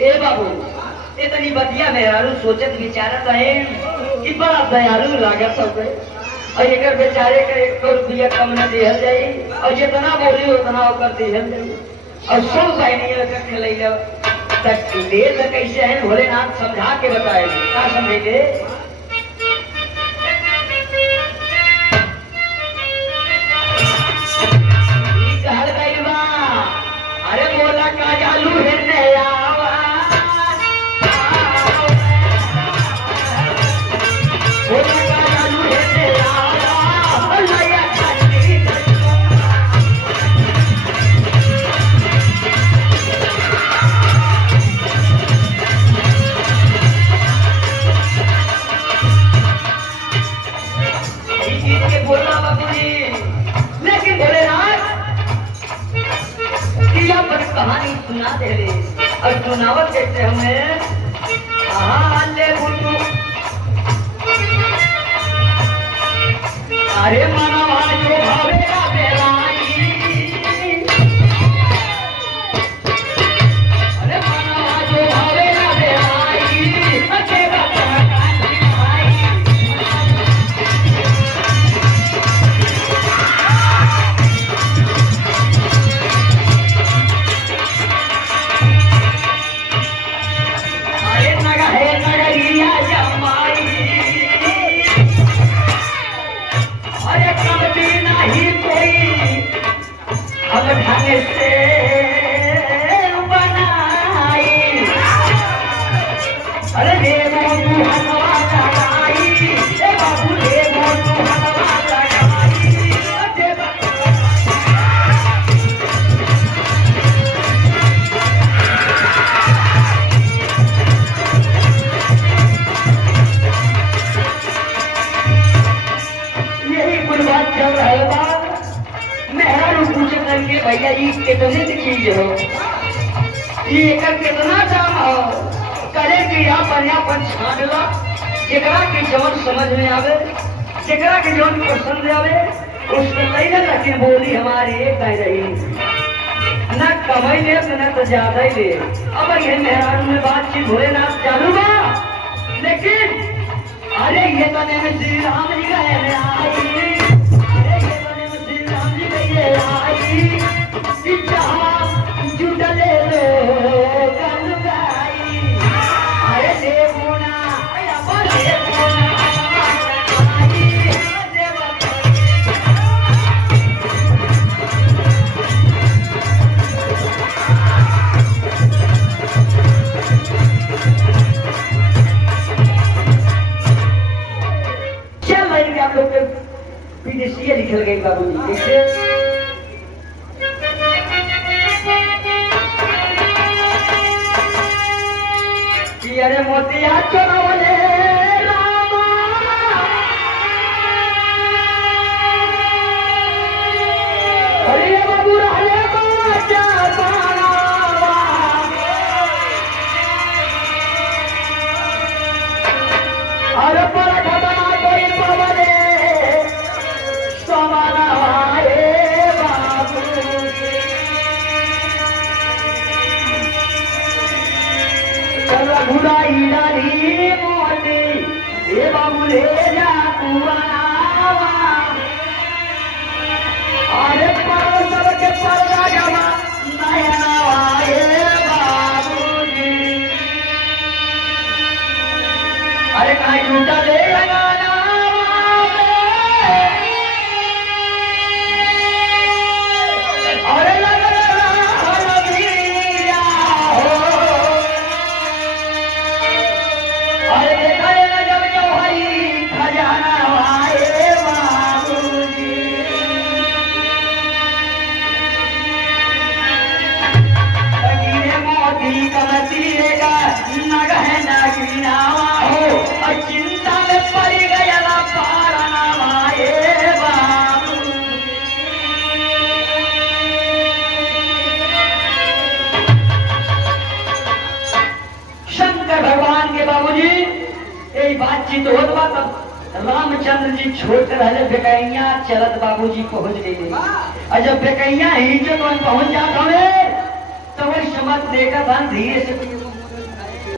ए बाबू इतनी बतिया मेहरारू सोचत विचारत रहे कि बड़ा दयालु लागत सब और एक बेचारे के 1 रुपया कम न दिहल जाई और जितना बोली उतना ओकर दिहल जाई और सब बहनिया के खिलैला तक दे त कैसे है भोलेनाथ समझा के बताए का समझेगे कहल गइल बा अरे बोला का जालू है आवा बोला का जालू है आवा लया खाती के बोला बाबूजी लेकिन भोलेनाथ पर कहानी सुना दे रे और सुनावत कैसे हमें ले बुटू अरे मनवा जो भावे बेलाई अरे मनवा जो भावे बेलाई से बनाई अरे देवो तू हवा लगाई ए बाबू देवो तू हवा लगाई यही कुछ बात चल रहा है करके भैया ये कितने चीज हो ये कितना दाम हो करे कि अपन छान ला जेकरा के जवन समझ में आवे जेकरा के जवन पसंद आवे उसको नहीं ना लेकिन बोली हमारी एक नहीं रही न कमाई ले न तो ज्यादा ही ले अब ये मेहरान में बातचीत भोलेनाथ चालू बा लेकिन अरे ये तो ने श्री राम जी गए आई जुटले अरे देवना क्या लाइन आप लोग के विदेशी लिखल गई बाबूजी कैसे अरे मोतिया चोरवले रामा अरे बाबू रहले बाजा बारावा अरे पर घटना कोई पवले समाना रे बाबू बुराई डाली मोती ये बाबू ले जा कुआवा अरे पर सबके पर्दा जमा नयनवा ये बाबूजी अरे कहीं झूठा ले लगाना अरे चिंता में पड़ गया शंकर भगवान के बाबूजी यही बातचीत होत बा तब रामचंद्र जी छोड़ कर रहे बेकैया चलत बाबूजी पहुंच गई और जब बेकैया ही जो पहुंच जाता है तो वही समझ देकर धीरे से